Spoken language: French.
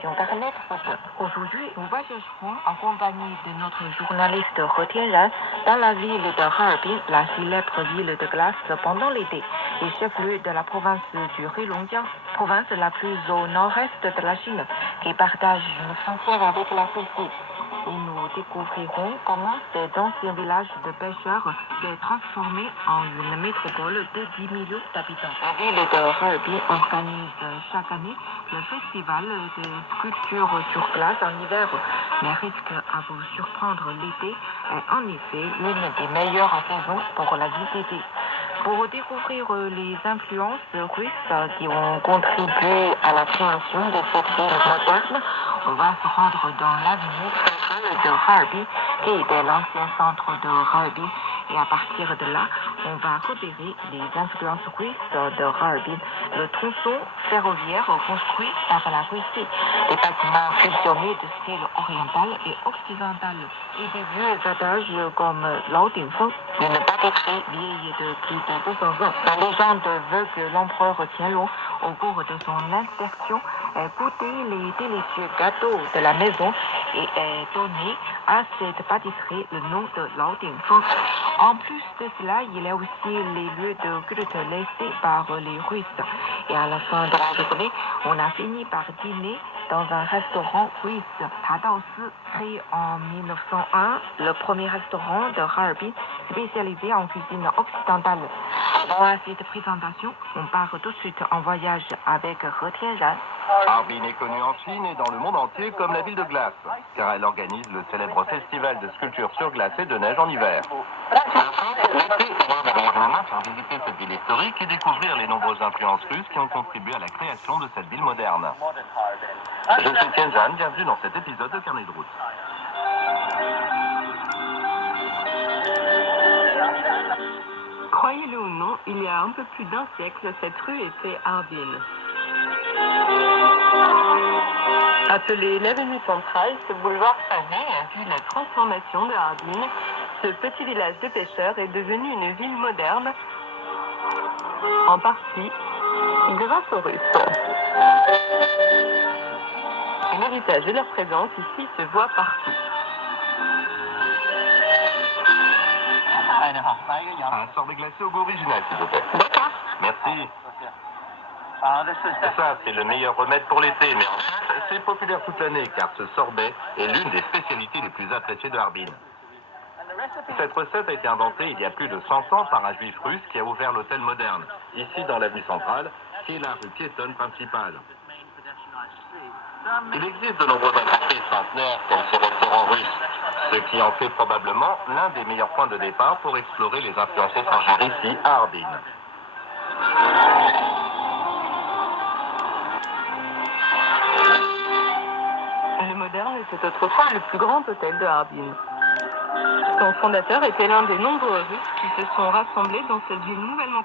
connexion Internet. Aujourd'hui, nous voyagerons en compagnie de notre journaliste He Tianran dans la ville de Harbin, la célèbre ville de glace pendant l'été, et chef-lieu de la province du Heilongjiang, province la plus au nord-est de la Chine, qui partage une frontière avec la Russie. Et nous découvrirons comment cet ancien village de pêcheurs s'est transformé en une métropole de 10 millions d'habitants. La ville de Harbin organise chaque année le festival de sculptures sur glace en hiver, mais risque à vous surprendre l'été est en effet l'une des meilleures saisons pour la visiter. Pour découvrir les influences russes qui ont contribué à la création de cette ville moderne, on va se rendre dans l'avenue centrale de Harbin, qui était l'ancien centre de Harbin. Et à partir de là, on va repérer les influences russes de Harbin, le tronçon ferroviaire construit par la Russie, des bâtiments fusionnés de style oriental et occidental, et des vieux adages comme Lao Dingfeng, une papeterie vieille de plus de 200 ans. La légende veut que l'empereur Qianlong, au cours de son insertion, ait goûté les délicieux gâteaux de la maison et ait donné à cette pâtisserie le nom de Lao Dingfeng. En plus de cela, il y a aussi les lieux de culte laissés par les Russes. Et à la fin de la journée, on a fini par dîner dans un restaurant russe, Tadaosi, créé en 1901, le premier restaurant de Harbin spécialisé en cuisine occidentale. Avant cette présentation, on part tout de suite en voyage avec He Tianran. Harbin est connue en Chine et dans le monde entier comme la ville de glace, car elle organise le célèbre festival de sculpture sur glace et de neige en hiver. L'été, généralement faire visiter cette ville historique et découvrir les nombreuses influences russes qui ont contribué à la création de cette ville moderne. Je suis Tianran, bienvenue dans cet épisode de Carnet de route. Croyez-le ou non, il y a un peu plus d'un siècle, cette rue était Harbin. Appelé l'avenue centrale, ce boulevard pavé a vu la transformation de Harbin. Ce petit village de pêcheurs est devenu une ville moderne, en partie grâce aux Russes. Et l'héritage de leur présence ici se voit partout. Un sorbet glacé au goût original, s'il vous plaît. D'accord. Merci. Ça, c'est le meilleur remède pour l'été, mais en fait, c'est populaire toute l'année, car ce sorbet est l'une des spécialités les plus appréciées de Harbin. Cette recette a été inventée il y a plus de 100 ans par un juif russe qui a ouvert l'hôtel moderne, ici dans l'avenue centrale, qui est la rue piétonne principale. Il existe de nombreuses entreprises centenaires comme ce restaurant russe, ce qui en fait probablement l'un des meilleurs points de départ pour explorer les influences étrangères ici à Harbin. Le Moderne était autrefois le plus grand hôtel de Harbin. Son fondateur était l'un des nombreux Russes qui se sont rassemblés dans cette ville nouvellement